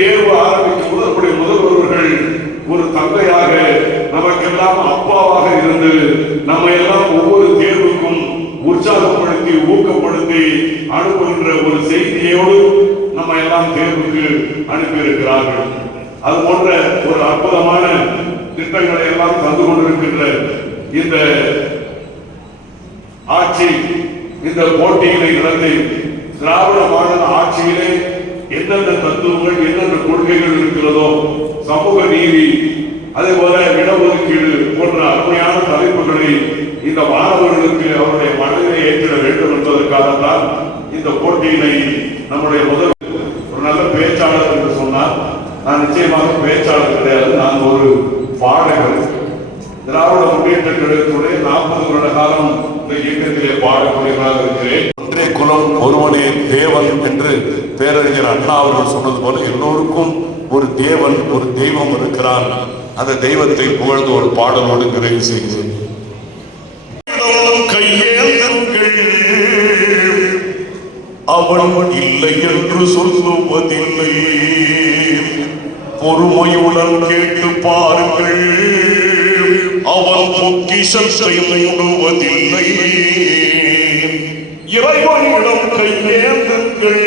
தேர்வு ஆரம்பிக்கும் போது நம்முடைய முதல்வர்கள் ஒரு தந்தையாக நமக்கெல்லாம் அப்பாவாக இருந்து நம்ம எல்லாம் ஒவ்வொரு தேர்வுக்கும் உற்சாகப்படுத்தி ஊக்கப்படுத்தி அனுப்புகின்ற ஒரு செய்தியோடு நம்ம எல்லாம் தேர்வுக்கு அனுப்பியிருக்கிறார்கள். அது போன்ற ஒரு அற்புதமான திட்டங்களை எல்லாம் தந்து கொண்டிருக்கின்ற இந்த ஆட்சி, இந்த போட்டியினை நடத்தி திராவிட மாடல் ஆட்சியிலே என்னென்ன தத்துவங்கள் என்னென்ன கொள்கைகள் இருக்கிறதோ, சமூக நீதி, அதே போல இடஒதுக்கீடு போன்ற அருமையான தலைப்புகளை இந்த மாணவர்களுக்கு அவருடைய மனதிலே ஏற்றிட வேண்டும் என்பதற்காகத்தான் இந்த போட்டியினை நம்முடைய முதல் ஒரு நல்ல பேச்சாளர் என்று சொன்னார். நான் நிச்சயமாக பேச்சாளர் கிடையாது, நான் ஒரு பாடகர். திராவிட முன்னேற்ற கழகத்துடைய 40 வருட காலம் இந்த இயக்கத்திலே பாடக்கூடியவராக இருக்கிறேன். ஒன்றே குலம் ஒருவனே தேவன் என்று பேரறிஞர் அண்ணா அவர்கள் சொன்னது போல எல்லோருக்கும் ஒரு தேவன், ஒரு தெய்வம் இருக்கிறார். அந்த தெய்வத்தை புகழ்ந்து ஒரு பாடலோடு நிறைவு செய்கிறேன். அவன் இல்லை என்று சொல்லுவதில்லை, பொறுமையுடன் கேட்டு பாருங்கள். அவன் பொக்கிஷத்தை மூடுவதில்லை, இறைவனிடம் கையேந்துங்கள்.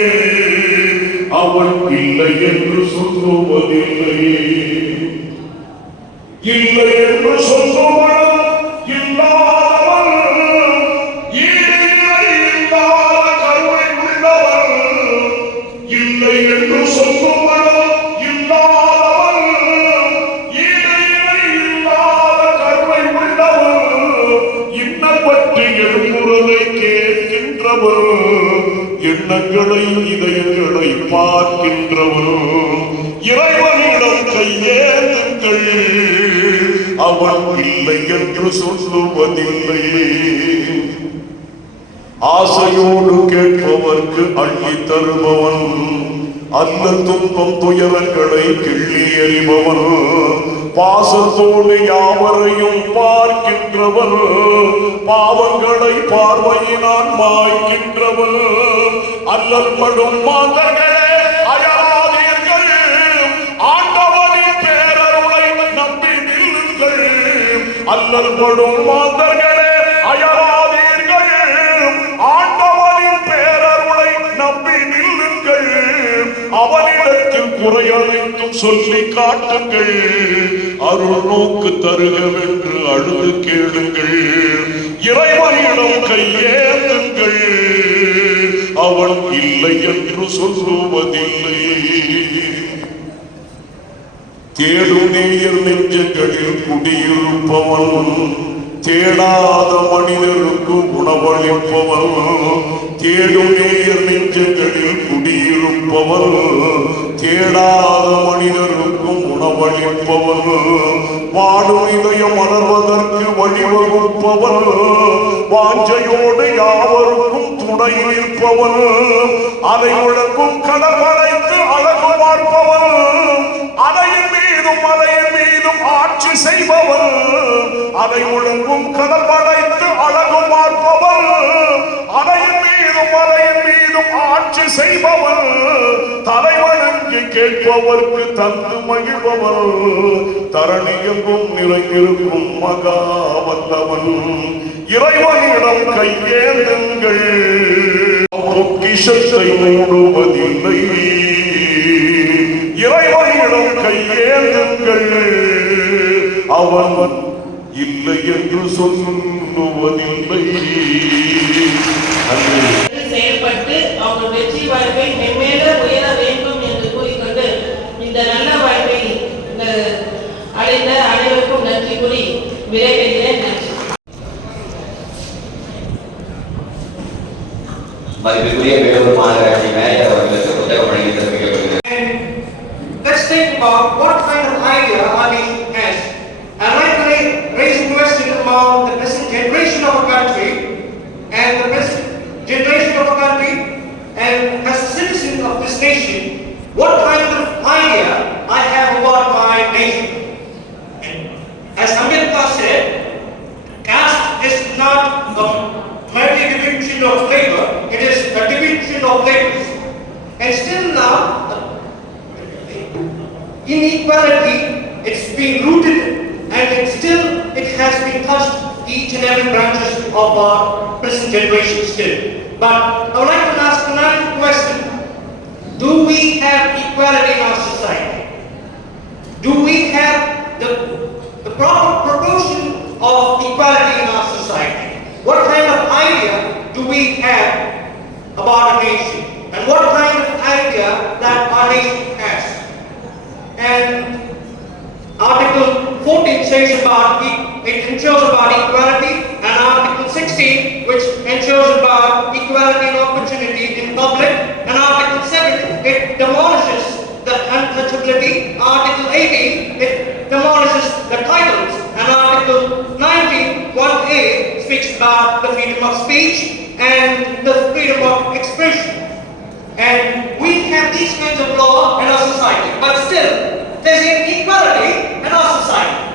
அவன் இல்லை என்று சொல்லுவதில்லை, இல்லை என்று சொல்லுவன் இல்லாதவன், இல்லாத கருணை உள்ளவன். இல்லை என்று சொல்லுவன் இல்லாதவன், இல்லாத கருணை உள்ளவன். இன்னல் பற்றி எழுமுறை கேட்கின்றவன், எண்ணங்களை இதயங்களை பார்க்கின்றவன். இறைவனிடம் கையேந்துங்கள், அவன் இல்லை என்று சொல்லுவதில்லை. ஆசையோடு கேட்பவர்க்கு அள்ளி தருபவன், அந்த துன்பம் துயரங்களை கிள்ளி எறிபவன். பாசத்தோடு யாவரையும் பார்க்கின்றவன், பாவங்களை பார்வையினால் மாய்க்கின்றவன். அல்லல் படும் மாந்தர்களே அயராதீர்கள், ஆண்டவனின் பேரருளை நம்பி நில்லுங்கள். அல்லல் படும் மாந்தர்களே அயராதீர்கள், ஆண்டவனின் பேரருளை நம்பி நில்லுங்கள். அவனிடத்தில் குறை அனைத்தும் சொல்லி காட்டுங்கள், அருள் நோக்கு தருகவென்று அழுது கேளுங்கள். இறைவனிடம் கையேந்துங்கள், அவன் இல்லை என்று சொல்லுவதில்லை. தேடும் நேயர் நெஞ்சங்களில் குடியிருப்பவன், தேடாத மனிதருக்கு உணவளிப்பவன். தேடும் நேயர் நெஞ்சங்களில் குடியிருப்பவன், தேடாத மனிதருக்கும் உணவளிப்பவன். வாடும் இதயம் மலர்வதற்கு வழிவகுப்பவன், வாஞ்சையோடு யாவருக்கும் துணை நிற்பவன். அதை முழக்கும் கடற்படைக்கு அழகு பார்ப்பவன், அதையின் மீதும் அதையின் மீதும் ஆட்சி செய்பவன். அதை முழங்கும் கடல் படைத்து அழகு பார்ப்பவன், அதையின் மீதும் அதையின் மீதும் ஆட்சி செய்பவன். தலைவணங்கி கேட்பவர்க்கு தந்து மகிழ்பவன், தரணியெங்கும் நிறைந்திருக்கும் மகா வல்லவன். இறைவனிடம் கையேந்துங்கள், பொக்கிஷத்தை மூடுவதில்லை. இறைவனிடம் கையேந்துங்கள், அவன் இல்லை என்று சொல்லுவதில்லை. செயல்பட்டு அவங்க வெற்றி வாழ்வை மென்மேல உயர வேண்டும் என்று கூறிக்கொண்டு இந்த நல்ல வாழ்வை அடைந்த அனைவருக்கும் நன்றி கூறி விரைவில் நன்றி. மதிப்புக்குரிய வேலூர் மாநகராட்சி மேயர் அவர்களுக்கு புத்தகம் வழங்கி தெரிவிக்கப்படுகிறது. Let's think about what kind of idea Ali has. I'd like to raise a question among the present generation of our country and the present generation of our country, and as a citizen of this nation, what kind of idea I have about my nation. As Ambedkar said, caste is not a merely division of labor, it is a division of labors. And still now, inequality, it's been rooted and it has been touched each and every branches of our present generation still. But I would like to ask another question. Do we have equality in our society? Do we have the proper proportion of equality in our society? What kind of idea do we have about a nation? And what kind of idea that our nation has? And Article 14 says it ensures about equality, and Article 16 which ensures about equality and opportunity in public, and Article 7 it demolishes the untouchability, Article 18 it demolishes the titles, and Article 19 1A speaks about the freedom of speech and the freedom of expression. And we have these kinds of law in our society, but still there's inequality in our society.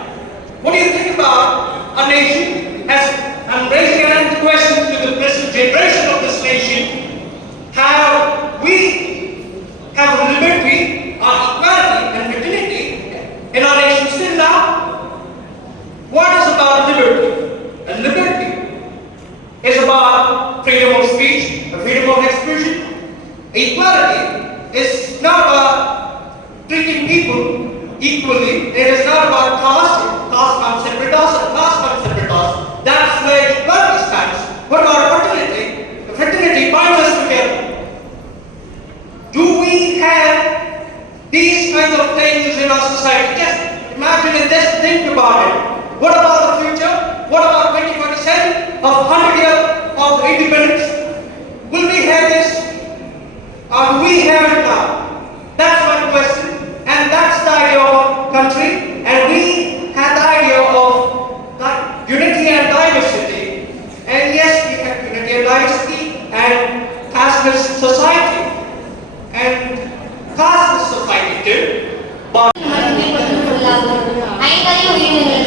What do you think about a nation I'm raising another question to the present generation of this nation, how we have liberty or equality and fraternity in our nation still now? What is about liberty? And liberty is about freedom of speech, freedom of expression. Equality is not about treating people equally. It is not about caste concept, class concept. That's where equality stands. What about fraternity? The fraternity binds us together. Do we have these kinds of things in our society? Just imagine and just think about it. What about the future? What about 2027 of 100 years of independence? Will we have this? Or do we have it now? That's my question. And that's the idea of country. And we have the idea of unity and diversity. And yes, we have unity and diversity and casteless society. And casteless society too. But ஐங்கரையும் உயிரினங்களை